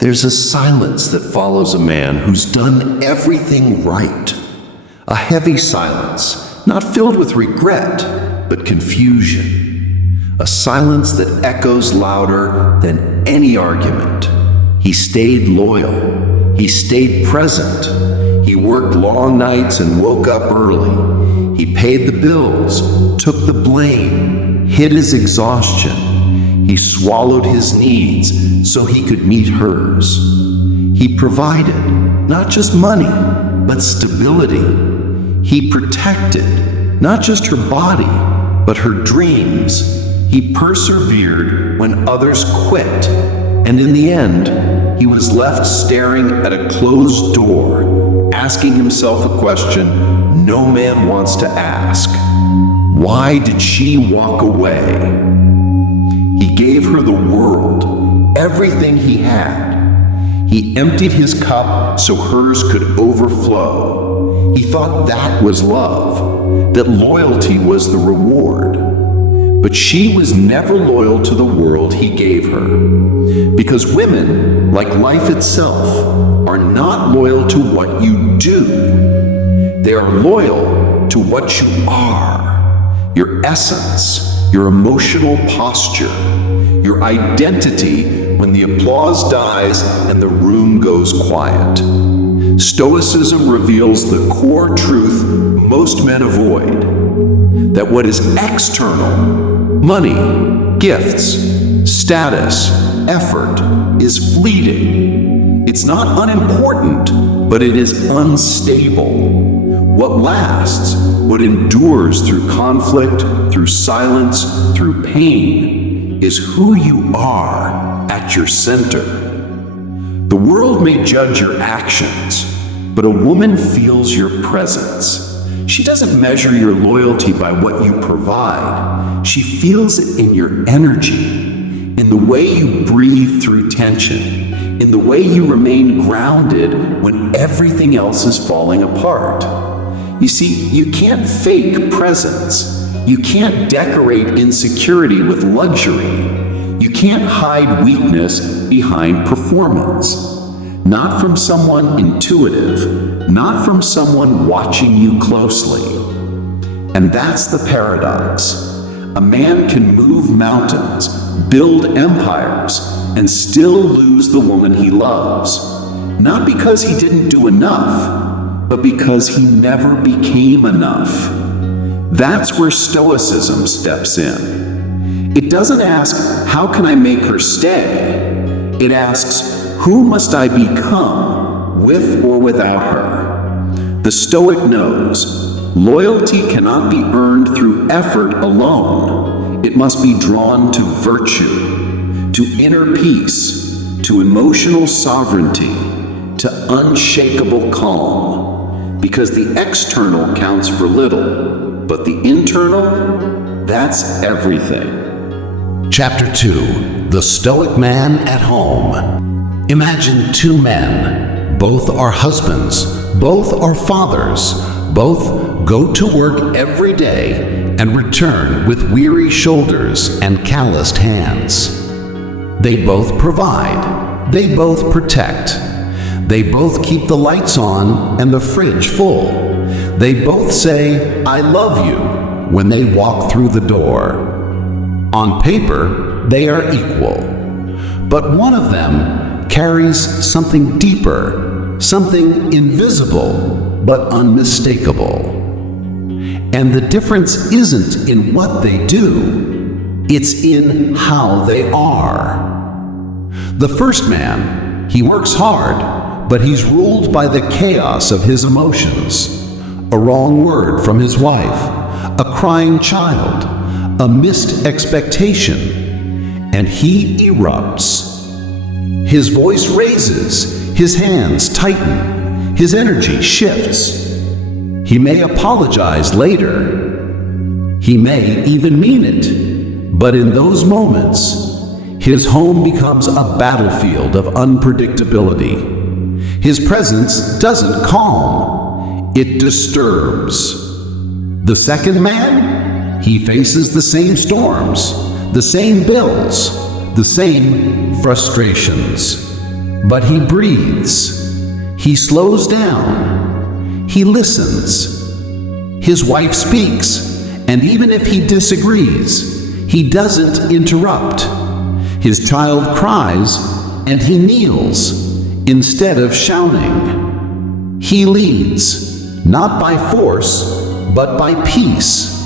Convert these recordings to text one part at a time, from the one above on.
There's a silence that follows a man who's done everything right. A heavy silence, not filled with regret, but confusion. A silence that echoes louder than any argument. He stayed loyal. He stayed present. He worked long nights and woke up early. He paid the bills, took the blame, hid his exhaustion. He swallowed his needs so he could meet hers. He provided not just money, but stability. He protected not just her body, but her dreams. He persevered when others quit. And in the end, he was left staring at a closed door, asking himself a question no man wants to ask. Why did she walk away? He gave her the world, everything he had. He emptied his cup so hers could overflow. He thought that was love, that loyalty was the reward. But she was never loyal to the world he gave her. Because women, like life itself, are not loyal to what you do. They are loyal to what you are, your essence, your emotional posture, your identity when the applause dies and the room goes quiet. Stoicism reveals the core truth most men avoid, that what is external, money, gifts, status, effort, is fleeting. It's not unimportant, but it is unstable. What lasts, what endures through conflict, through silence, through pain, is who you are at your center. The world may judge your actions, but a woman feels your presence. She doesn't measure your loyalty by what you provide. She feels it in your energy, in the way you breathe through tension, in the way you remain grounded when everything else is falling apart. You see, you can't fake presence. You can't decorate insecurity with luxury. You can't hide weakness behind performance. Not from someone intuitive, not from someone watching you closely. And that's the paradox. A man can move mountains, build empires, and still lose the woman he loves. Not because he didn't do enough, but because he never became enough. That's where Stoicism steps in. It doesn't ask, how can I make her stay? It asks, who must I become, with or without her? The Stoic knows, loyalty cannot be earned through effort alone. It must be drawn to virtue, to inner peace, to emotional sovereignty, to unshakable calm. Because the external counts for little, but the internal, that's everything. Chapter 2, The Stoic Man at Home. Imagine two men. Both are husbands. Both are fathers. Both go to work every day and return with weary shoulders and calloused hands. They both provide. They both protect. They both keep the lights on and the fridge full. They both say, I love you, when they walk through the door. On paper, they are equal. But one of them carries something deeper, something invisible, but unmistakable. And the difference isn't in what they do, it's in how they are. The first man, he works hard, but he's ruled by the chaos of his emotions. A wrong word from his wife, a crying child, a missed expectation, and he erupts. His voice raises, his hands tighten, his energy shifts. He may apologize later. He may even mean it. But in those moments, his home becomes a battlefield of unpredictability. His presence doesn't calm, it disturbs. The second man, he faces the same storms, the same bills, the same frustrations. but he breathes. He slows down. He listens. His wife speaks, and even if he disagrees, he doesn't interrupt. His child cries, and he kneels instead of shouting. He leads, not by force, but by peace.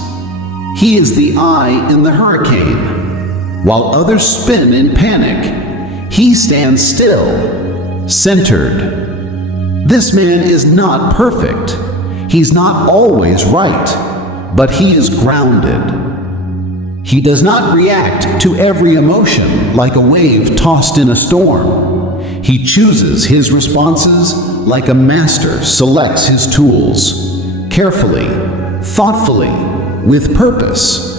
He is the eye in the hurricane. While others spin in panic, he stands still, centered. This man is not perfect. He's not always right, but he is grounded. He does not react to every emotion like a wave tossed in a storm. He chooses his responses like a master selects his tools, carefully, thoughtfully, with purpose.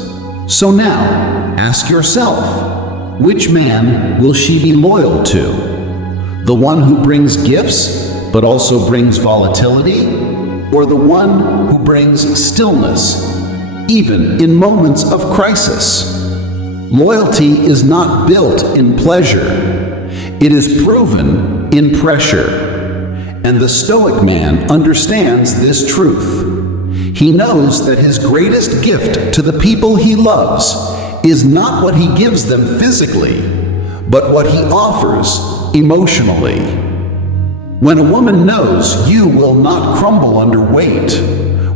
So now, ask yourself, which man will she be loyal to? The one who brings gifts, but also brings volatility? Or the one who brings stillness, even in moments of crisis? Loyalty is not built in pleasure. It is proven in pressure. And the Stoic man understands this truth. He knows that his greatest gift to the people he loves is not what he gives them physically, but what he offers emotionally. When a woman knows you will not crumble under weight,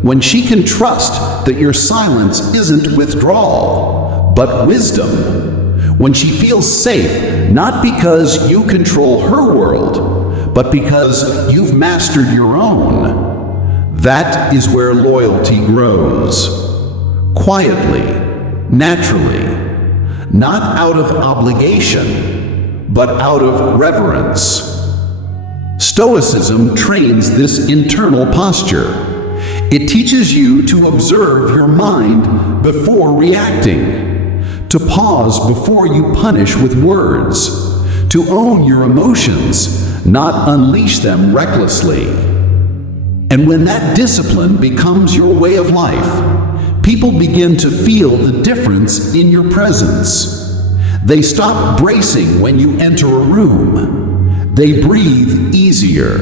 when she can trust that your silence isn't withdrawal, but wisdom, when she feels safe not because you control her world, but because you've mastered your own, that is where loyalty grows. Quietly, naturally, not out of obligation, but out of reverence. Stoicism trains this internal posture. It teaches you to observe your mind before reacting, to pause before you punish with words, to own your emotions, not unleash them recklessly. And when that discipline becomes your way of life, people begin to feel the difference in your presence. They stop bracing when you enter a room. They breathe easier.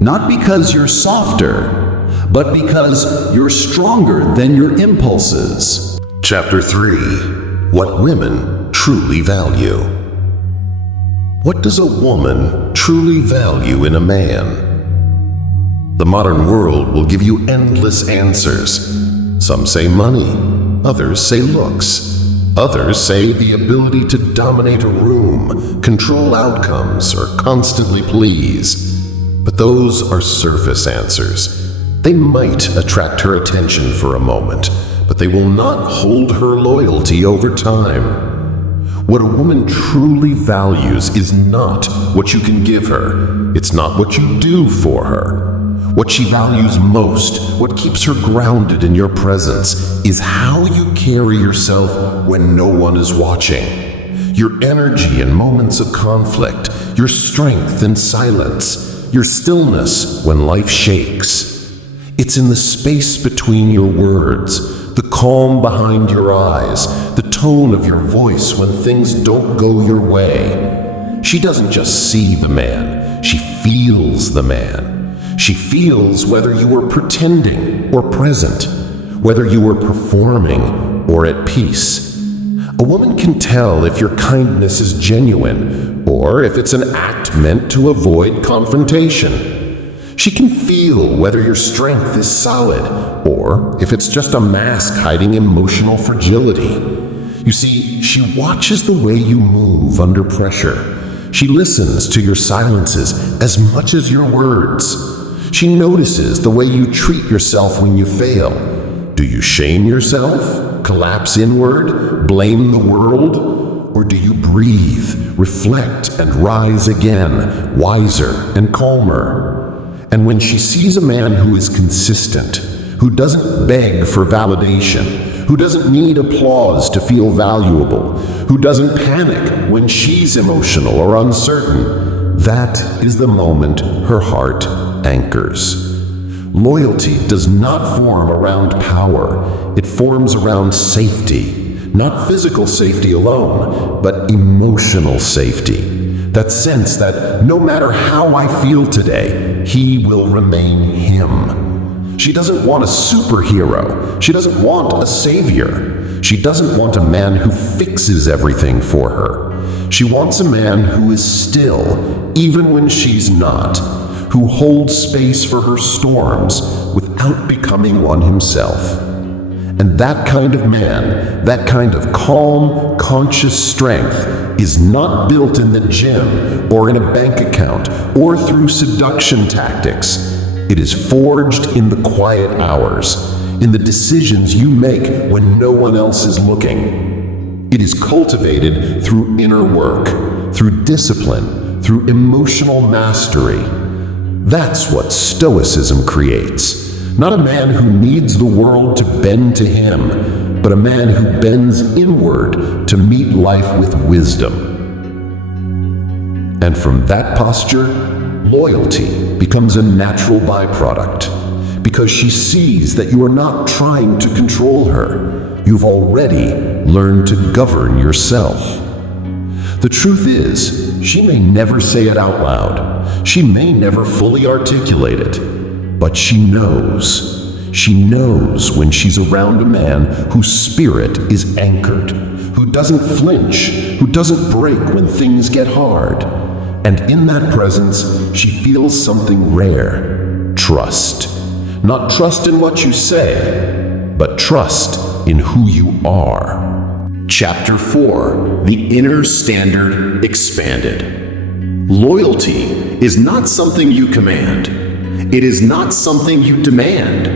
Not because you're softer, but because you're stronger than your impulses. Chapter 3. What women truly value. What does a woman truly value in a man? The modern world will give you endless answers. Some say money, others say looks, others say the ability to dominate a room, control outcomes, or constantly please. But those are surface answers. They might attract her attention for a moment, but they will not hold her loyalty over time. What a woman truly values is not what you can give her. It's not what you do for her. What she values most, what keeps her grounded in your presence, is how you carry yourself when no one is watching. Your energy in moments of conflict, your strength in silence, your stillness when life shakes. It's in the space between your words, the calm behind your eyes, the tone of your voice when things don't go your way. She doesn't just see the man, she feels the man. She feels whether you were pretending or present, whether you were performing or at peace. A woman can tell if your kindness is genuine or if it's an act meant to avoid confrontation. She can feel whether your strength is solid or if it's just a mask hiding emotional fragility. You see, she watches the way you move under pressure. She listens to your silences as much as your words. She notices the way you treat yourself when you fail. Do you shame yourself, collapse inward, blame the world? Or do you breathe, reflect, and rise again, wiser and calmer? And when she sees a man who is consistent, who doesn't beg for validation, who doesn't need applause to feel valuable, who doesn't panic when she's emotional or uncertain, that is the moment her heart anchors. Loyalty does not form around power. It forms around safety. Not physical safety alone, but emotional safety. that sense that no matter how I feel today, he will remain him. She doesn't want a superhero. She doesn't want a savior. She doesn't want a man who fixes everything for her. She wants a man who is still, even when she's not, who holds space for her storms without becoming one himself. And that kind of man, that kind of calm, conscious strength is not built in the gym or in a bank account or through seduction tactics. It is forged in the quiet hours, in the decisions you make when no one else is looking. It is cultivated through inner work, through discipline, through emotional mastery. That's what Stoicism creates. Not a man who needs the world to bend to him, but a man who bends inward to meet life with wisdom. And from that posture, loyalty becomes a natural byproduct, because she sees that you are not trying to control her. You've already learned to govern yourself. The truth is, she may never say it out loud. She may never fully articulate it. But she knows. She knows when she's around a man whose spirit is anchored, who doesn't flinch, who doesn't break when things get hard. And in that presence, she feels something rare: trust. Not trust in what you say, but trust in who you are. Chapter 4: The Inner Standard Expanded. Loyalty is not something you command. It is not something you demand.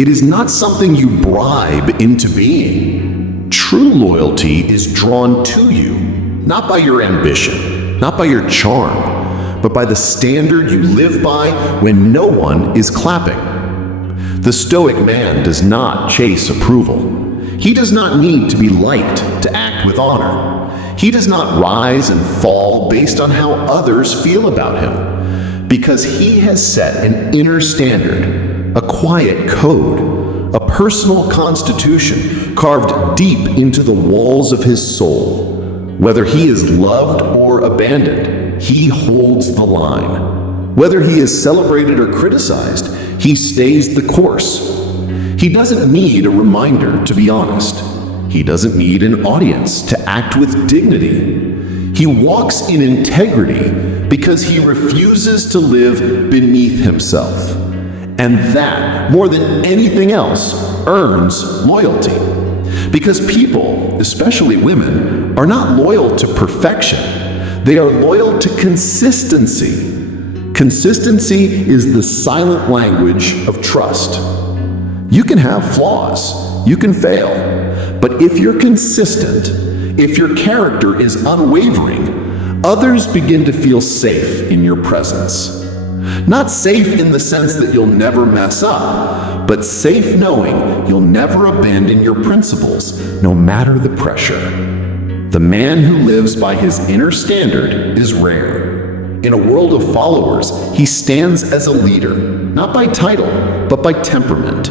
It is not something you bribe into being. True loyalty is drawn to you, not by your ambition, not by your charm, but by the standard you live by when no one is clapping. The Stoic man does not chase approval. He does not need to be liked to act with honor. He does not rise and fall based on how others feel about him, because he has set an inner standard, a quiet code, a personal constitution carved deep into the walls of his soul. Whether he is loved or abandoned, he holds the line. Whether he is celebrated or criticized, he stays the course. He doesn't need a reminder to be honest. He doesn't need an audience to act with dignity. He walks in integrity because he refuses to live beneath himself. And that, more than anything else, earns loyalty. Because people, especially women, are not loyal to perfection. They are loyal to consistency. Consistency is the silent language of trust. You can have flaws, you can fail, but if you're consistent, if your character is unwavering, others begin to feel safe in your presence. Not safe in the sense that you'll never mess up, but safe knowing you'll never abandon your principles, no matter the pressure. The man who lives by his inner standard is rare. In a world of followers, he stands as a leader, not by title, but by temperament.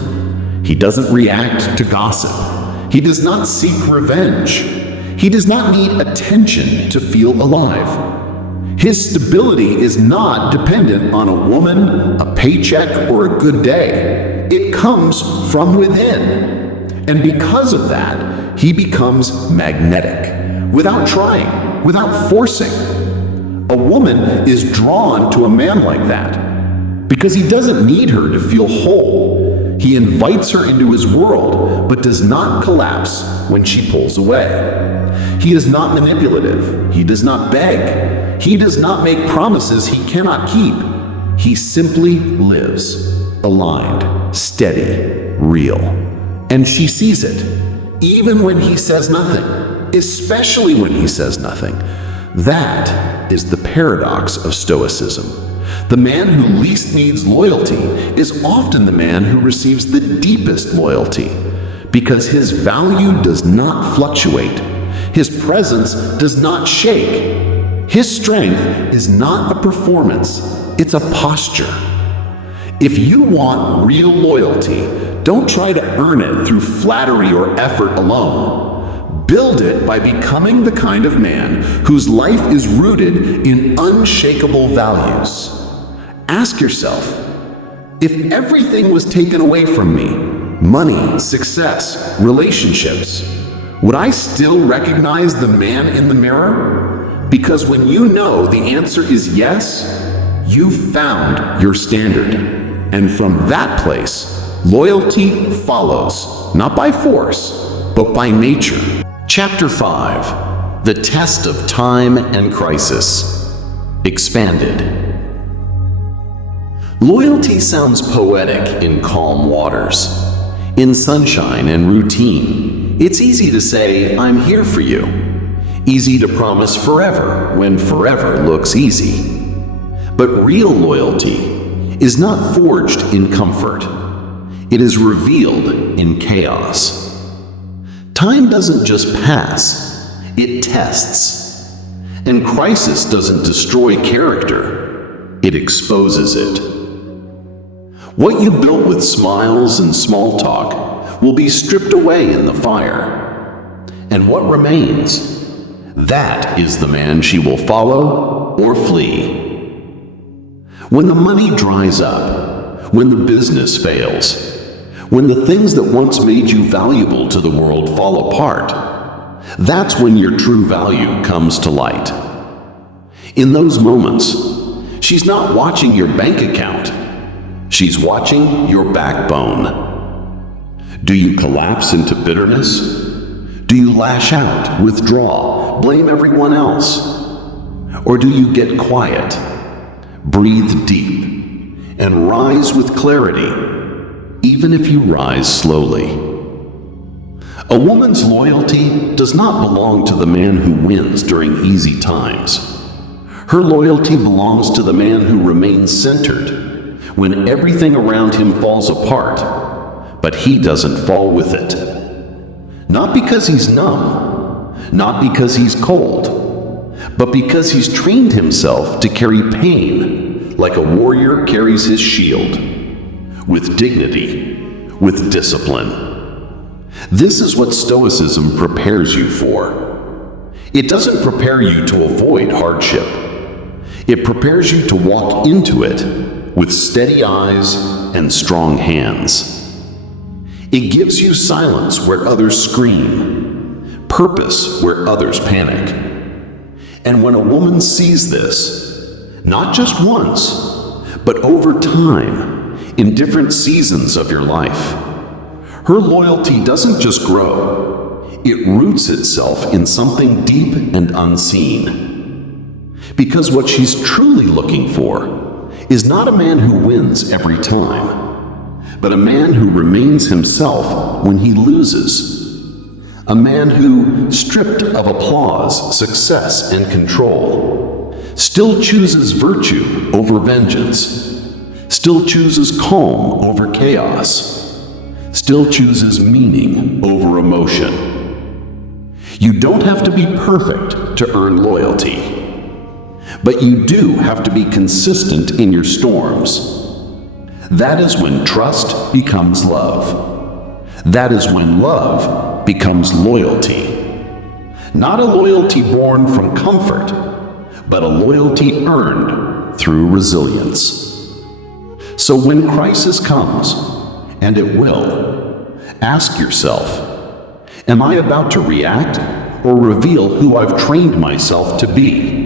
He doesn't react to gossip. He does not seek revenge. He does not need attention to feel alive. His stability is not dependent on a woman, a paycheck, or a good day. It comes from within. And because of that, he becomes magnetic, without trying, without forcing. A woman is drawn to a man like that because he doesn't need her to feel whole. He invites her into his world, but does not collapse when she pulls away. He is not manipulative. He does not beg. He does not make promises he cannot keep. He simply lives, aligned, steady, real. And she sees it, even when he says nothing, especially when he says nothing. That is the paradox of Stoicism. The man who least needs loyalty is often the man who receives the deepest loyalty, because his value does not fluctuate. His presence does not shake. His strength is not a performance, it's a posture. If you want real loyalty, don't try to earn it through flattery or effort alone. Build it by becoming the kind of man whose life is rooted in unshakable values. Ask yourself, if everything was taken away from me, money, success, relationships, would I still recognize the man in the mirror? Because when you know the answer is yes, you've found your standard. And from that place, loyalty follows, not by force, but by nature. Chapter 5. The Test of Time and Crisis. Expanded. Loyalty sounds poetic in calm waters. In sunshine and routine, it's easy to say, "I'm here for you." Easy to promise forever when forever looks easy. But real loyalty is not forged in comfort. It is revealed in chaos. Time doesn't just pass, it tests. And crisis doesn't destroy character, it exposes it. What you built with smiles and small talk will be stripped away in the fire. And what remains? That is the man she will follow or flee. When the money dries up, when the business fails, when the things that once made you valuable to the world fall apart, that's when your true value comes to light. In those moments, she's not watching your bank account. She's watching your backbone. Do you collapse into bitterness? Do you lash out, withdraw, blame everyone else? Or do you get quiet, breathe deep, and rise with clarity, even if you rise slowly? A woman's loyalty does not belong to the man who wins during easy times. Her loyalty belongs to the man who remains centered when everything around him falls apart, but he doesn't fall with it. Not because he's numb, not because he's cold, but because he's trained himself to carry pain like a warrior carries his shield, with dignity, with discipline. This is what Stoicism prepares you for. It doesn't prepare you to avoid hardship. It prepares you to walk into it with steady eyes and strong hands. It gives you silence where others scream, purpose where others panic. And when a woman sees this, not just once, but over time, in different seasons of your life, her loyalty doesn't just grow, it roots itself in something deep and unseen. Because what she's truly looking for is not a man who wins every time, but a man who remains himself when he loses. A man who, stripped of applause, success, and control, still chooses virtue over vengeance, still chooses calm over chaos, still chooses meaning over emotion. You don't have to be perfect to earn loyalty, but you do have to be consistent in your storms. That is when trust becomes love. That is when love becomes loyalty. Not a loyalty born from comfort, but a loyalty earned through resilience. So when crisis comes, and it will, ask yourself, am I about to react or reveal who I've trained myself to be?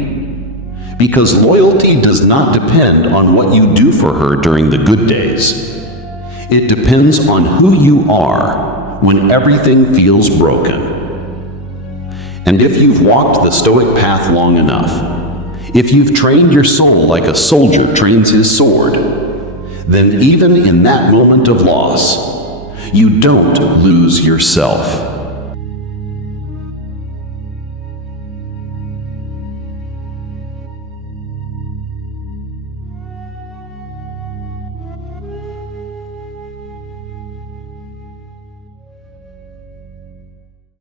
Because loyalty does not depend on what you do for her during the good days. It depends on who you are when everything feels broken. And if you've walked the Stoic path long enough, if you've trained your soul like a soldier trains his sword, then even in that moment of loss, you don't lose yourself.